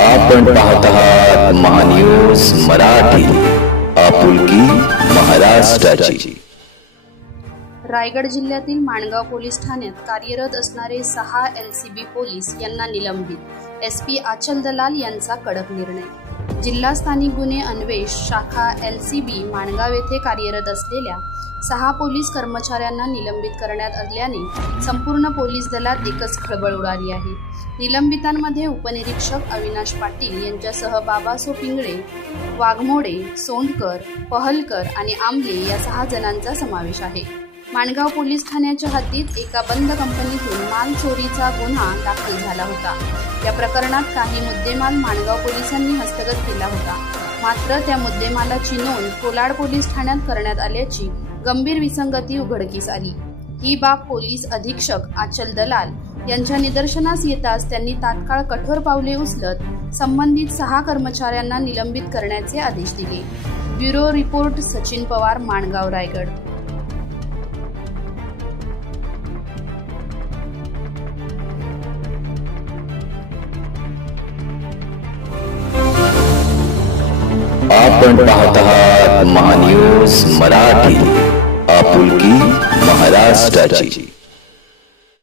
आपण पाहत आहात महान्यूज मराठी, आपुलकी महाराष्ट्राची। रायगड जिल्ह्यातील माणगाव पोलीस ठाण्यात कार्यरत असणारे 6 LCB पोलीस यांना निलंबित। SP आचल दलाल यांचा कडक निर्णय। जिल्हा स्थानिक गुन्हे अन्वेष शाखा LCB माणगाव येथे कार्यरत असलेल्या 6 पोलीस कर्मचाऱ्यांना निलंबित करण्यात आल्याने संपूर्ण पोलीस दलात एकच खळबळ उडाली आहे। निलंबितांमध्ये उपनिरीक्षक अविनाश पाटील यांच्यासह बाबासो पिंगळे, वाघमोडे, सोंडकर, पहलकर आणि आमले या 6 जणांचा समावेश आहे। माणगाव पोलीस ठाण्याच्या हद्दीत एका बंद कंपनीतून माल चोरीचा गुन्हा दाखल झाला होता। या प्रकरणात काही मुद्देमाल माणगाव पोलिसांनी हस्तगत केला होता, मात्र त्या मुद्देमालाची नोंद कोलाड पोलीस ठाण्यात करण्यात आल्याची गंभीर विसंगती उघडकीस आली। ही बाब पोलीस अधीक्षक आचल दलाल यांच्या निदर्शनास येताच त्यांनी तात्काळ कठोर पावले उचलत संबंधित 6 कर्मचाऱ्यांना निलंबित करण्याचे आदेश दिले। Bureau report Sachin Pawar, Mangaon, Raigad. आपण पाहत आहात महान्यूज मराठी, आपुलकी महाराष्ट्राची।